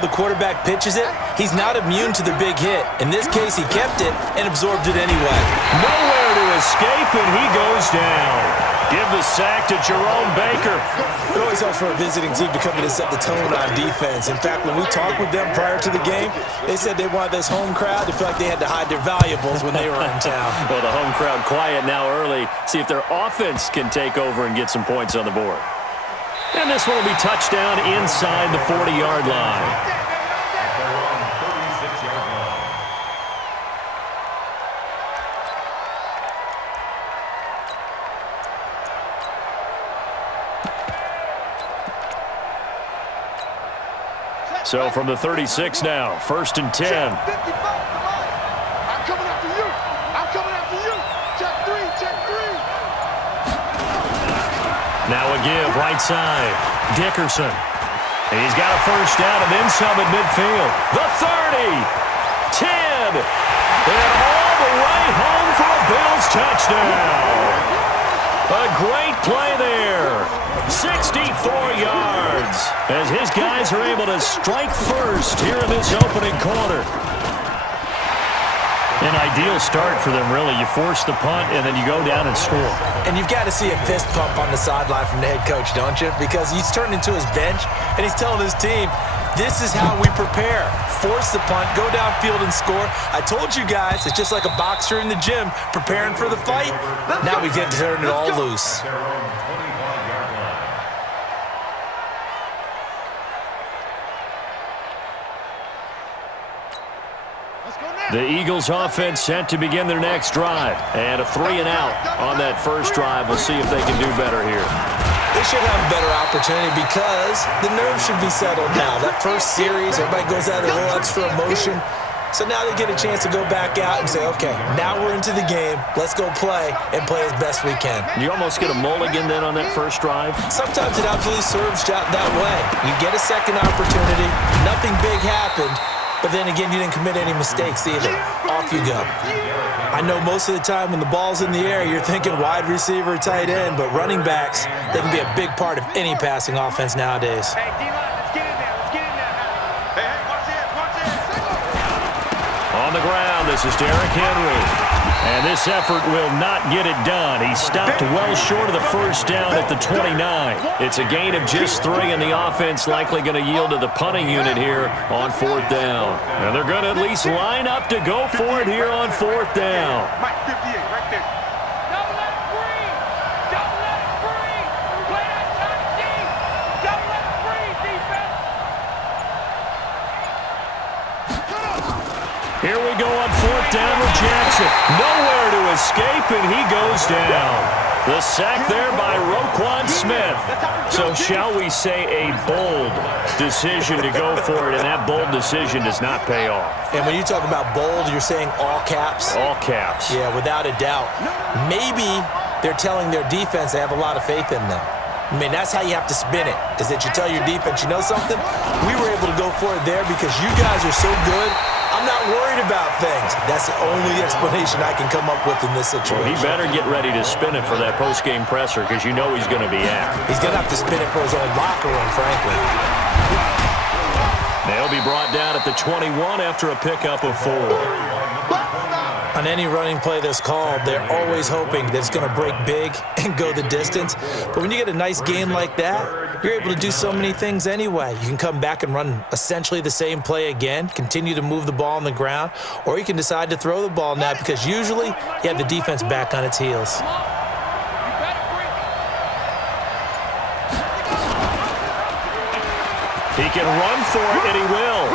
the quarterback pitches it, he's not immune to the big hit. In this case, he kept it and absorbed it anyway. Nowhere to escape, and he goes down. Give the sack to Jerome Baker. It always helps for a visiting team to come in and set the tone on defense. In fact, when we talked with them prior to the game, they said they wanted this home crowd to feel like they had to hide their valuables when they were in town. Well, the home crowd quiet now early. See if their offense can take over and get some points on the board. And this one will be touchdown inside the 40-yard line. So from the 36 now, 1st and 10. I'm coming after you. I'm coming after you. Check three. Now a give, right side. Dickerson. He's got a first down and then some at midfield. The 30. 10. And all the way home for a Bills touchdown. A great play there. 64 yards as his guys are able to strike first here in this opening quarter. An ideal start for them, really. You force the punt, and then you go down and score. And you've got to see a fist pump on the sideline from the head coach, don't you? Because he's turned into his bench, and he's telling his team, this is how we prepare. Force the punt, go downfield and score. I told you guys, it's just like a boxer in the gym preparing for the fight. Now we get to turn it all loose. The Eagles offense set to begin their next drive. And a 3-and-out on that first drive. We'll see if they can do better here. They should have a better opportunity because the nerves should be settled now. That first series, everybody goes out of a little extra emotion. So now they get a chance to go back out and say, okay, now we're into the game. Let's go play and play as best we can. You almost get a mulligan then on that first drive? Sometimes it absolutely serves that way. You get a second opportunity. Nothing big happened. But then again, you didn't commit any mistakes either. Off you go. I know most of the time when the ball's in the air, you're thinking wide receiver, tight end, but running backs, they can be a big part of any passing offense nowadays. Hey, D-line, let's get in there. Hey, watch it. On the ground, this is Derrick Henry. And this effort will not get it done. He stopped well short of the first down at the 29. It's a gain of just 3, and the offense likely going to yield to the punting unit here on 4th down. And they're going to at least line up to go for it here on 4th down. Mike 58, right there. Double let it free. Play that time deep. Double let it free, defense. Here we go on 4th down with Jackson. Nowhere to escape, and he goes down. The sack there by Roquan Smith. So shall we say a bold decision to go for it, and that bold decision does not pay off. And when you talk about bold, you're saying all caps? All caps. Yeah, without a doubt. Maybe they're telling their defense they have a lot of faith in them. I mean, that's how you have to spin it, is that you tell your defense, you know something? We were able to go for it there because you guys are so good. I'm not worried about things. That's the only explanation I can come up with in this situation. Well, he better get ready to spin it for that post-game presser because you know he's going to be at. He's going to have to spin it for his own locker room, frankly. They'll be brought down at the 21 after a pickup of 4. On any running play that's called, they're always hoping that it's going to break big and go the distance. But when you get a nice game like that, you're able to do so many things anyway. You can come back and run essentially the same play again, continue to move the ball on the ground, or you can decide to throw the ball now because usually you have the defense back on its heels. He can run for it, and he will.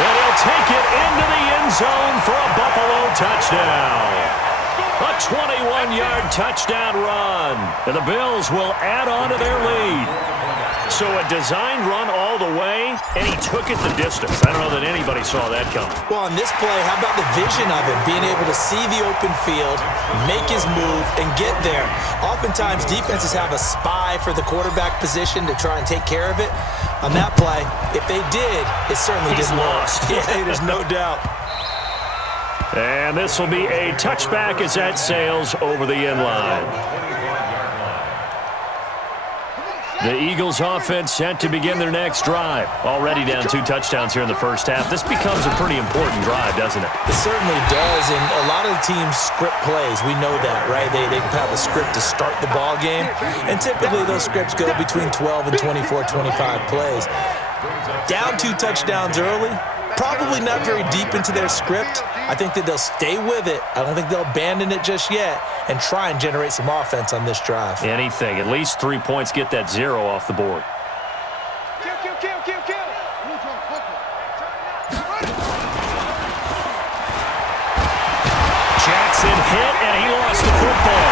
And he'll take it into the end zone for a Buffalo touchdown. A 21-yard touchdown run. And the Bills will add on to their lead. So a designed run all the way, and he took it the distance. I don't know that anybody saw that coming. Well, on this play, how about the vision of him? Being able to see the open field, make his move, and get there. Oftentimes, defenses have a spy for the quarterback position to try and take care of it. On that play, if they did, it certainly didn't lost. Yeah, there's no doubt. And this will be a touchback as that sails over the end line. The Eagles offense set to begin their next drive. Already down 2 touchdowns here in the first half. This becomes a pretty important drive, doesn't it? It certainly does, and a lot of the teams script plays. We know that, right? They have a script to start the ball game, and typically those scripts go between 12 and 24, 25 plays. Down 2 touchdowns early, probably not very deep into their script. I think that they'll stay with it. I don't think they'll abandon it just yet and try and generate some offense on this drive. Anything. At least 3 points, get that 0 off the board. Jackson hit, and he lost the football.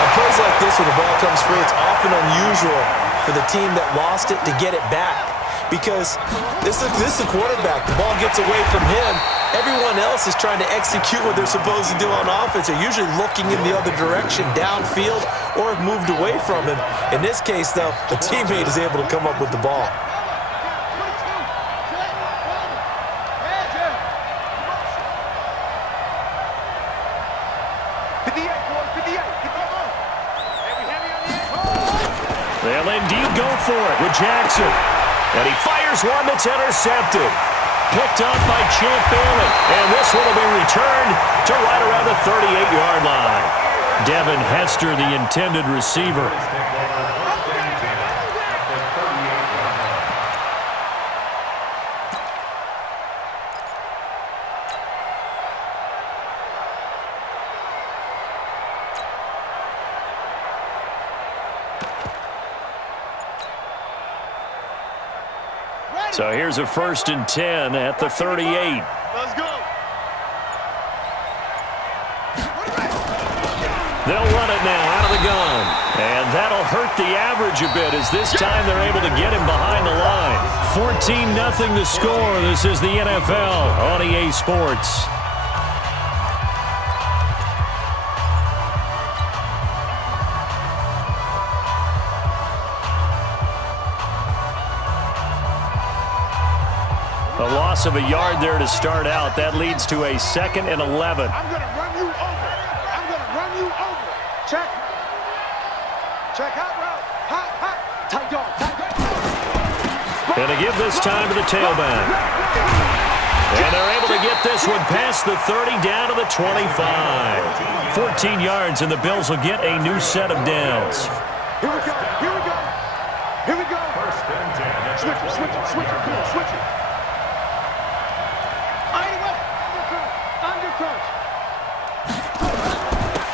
On plays like this, when the ball comes free, it's often unusual for the team that lost it to get it back. Because this is a quarterback. The ball gets away from him. Everyone else is trying to execute what they're supposed to do on offense. They're usually looking in the other direction, downfield, or have moved away from him. In this case, though, the teammate is able to come up with the ball. They'll indeed go for it with Jackson. And he fires one that's intercepted. Picked up by Champ Bailey. And this one will be returned to right around the 38-yard line. Devin Hester, the intended receiver. So here's a 1st and 10 at the 38. Let's go. They'll run it now out of the gun. And that'll hurt the average a bit as this time they're able to get him behind the line. 14-0 the score. This is the NFL on EA Sports. A loss of a yard there to start out. That leads to a 2nd and 11. I'm going to run you over. I'm going to run you over. Check. Check hot route. Hot. Tight dog. And to give this time to the tailback. And they're able to get this one past the 30 down to the 25. 14 yards, and the Bills will get a new set of downs. Here we go. Here we go. Here we go. Switch it. Come on, switch it.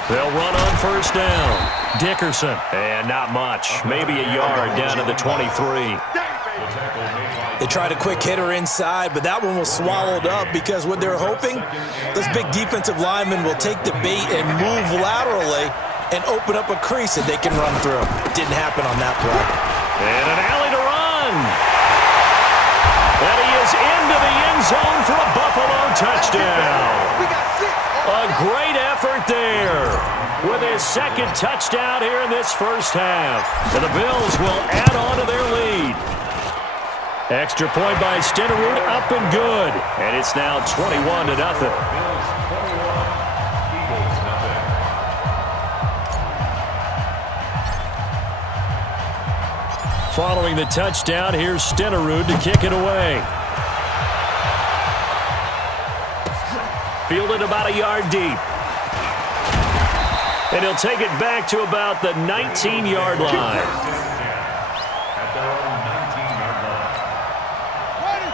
They'll run on 1st down. Dickerson. And not much. Maybe a yard down to the 23. They tried a quick hitter inside, but that one was swallowed up because what they're hoping, those big defensive linemen will take the bait and move laterally and open up a crease that they can run through. Didn't happen on that play. And an alley to run. And he is into the end zone for a Buffalo touchdown. A great effort there with his 2nd touchdown here in this first half. And the Bills will add on to their lead. Extra point by Stenerud, up and good. And it's now 21-0. Following the touchdown, here's Stenerud to kick it away. Fielded about a yard deep. And he'll take it back to about the 19-yard line.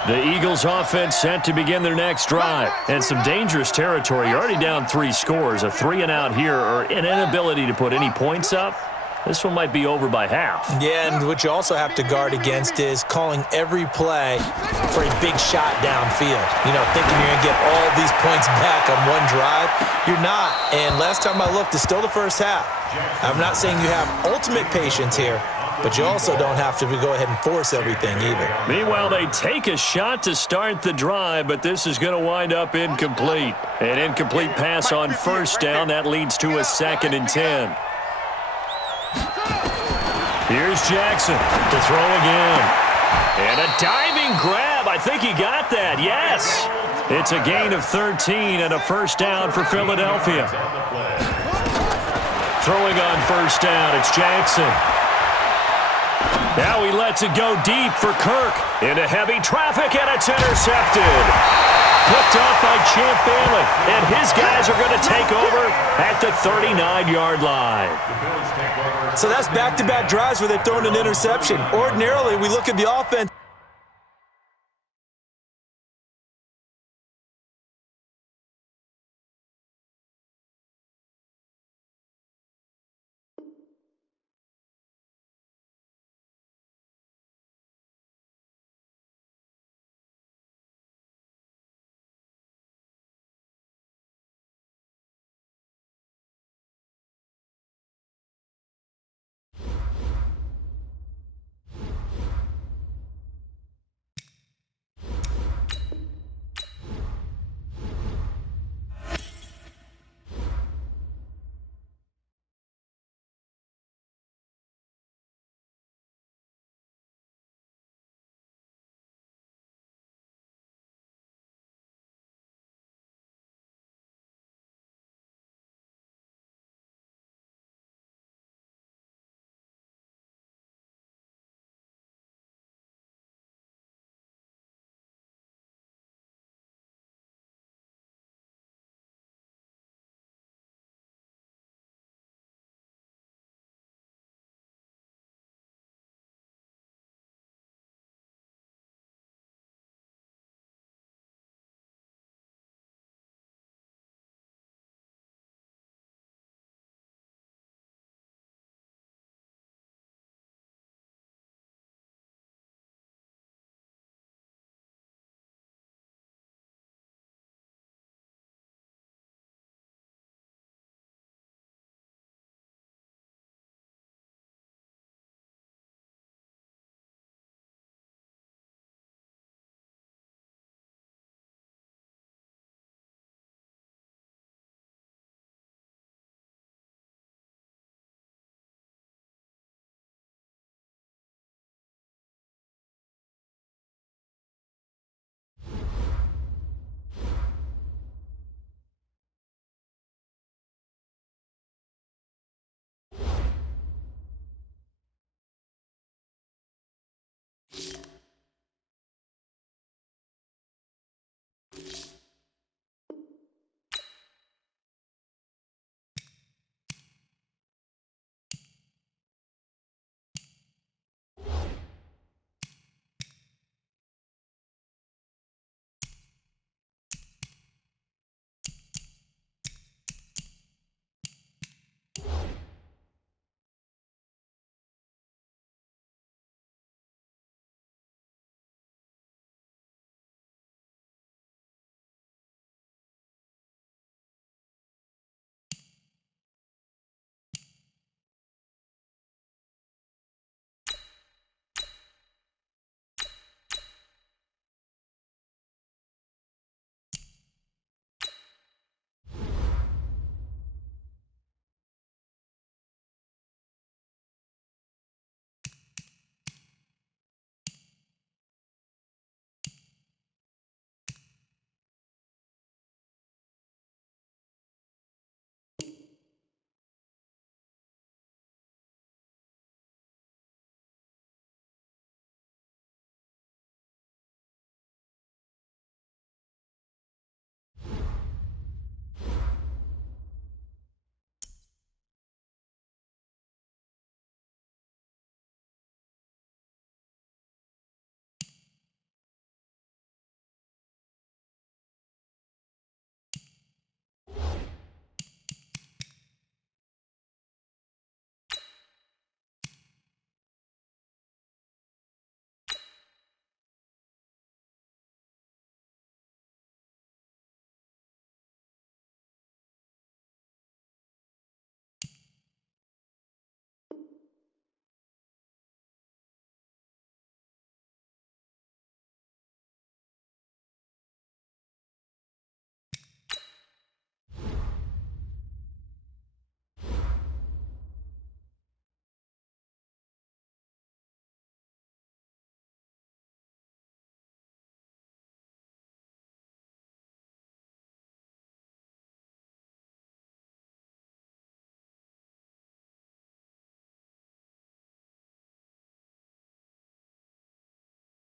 The Eagles offense set to begin their next drive. And some dangerous territory. You're already down 3 scores. A 3-and-out here or an inability to put any points up. This one might be over by half. Yeah, and what you also have to guard against is calling every play for a big shot downfield. You know, thinking you're going to get all these points back on one drive. You're not. And last time I looked, it's still the first half. I'm not saying you have ultimate patience here, but you also don't have to go ahead and force everything either. Meanwhile, they take a shot to start the drive, but this is going to wind up incomplete. An incomplete pass on 1st down. That leads to a 2nd and 10. Here's Jackson to throw again. And a diving grab. I think he got that. Yes. It's a gain of 13 and a 1st down for Philadelphia. Throwing on 1st down, it's Jackson. Now he lets it go deep for Kirk. Into heavy traffic, and it's intercepted. Picked off by Champ Bailey, and his guys are going to take over at the 39-yard line. So that's back-to-back drives where they've thrown an interception. Ordinarily, we look at the offense.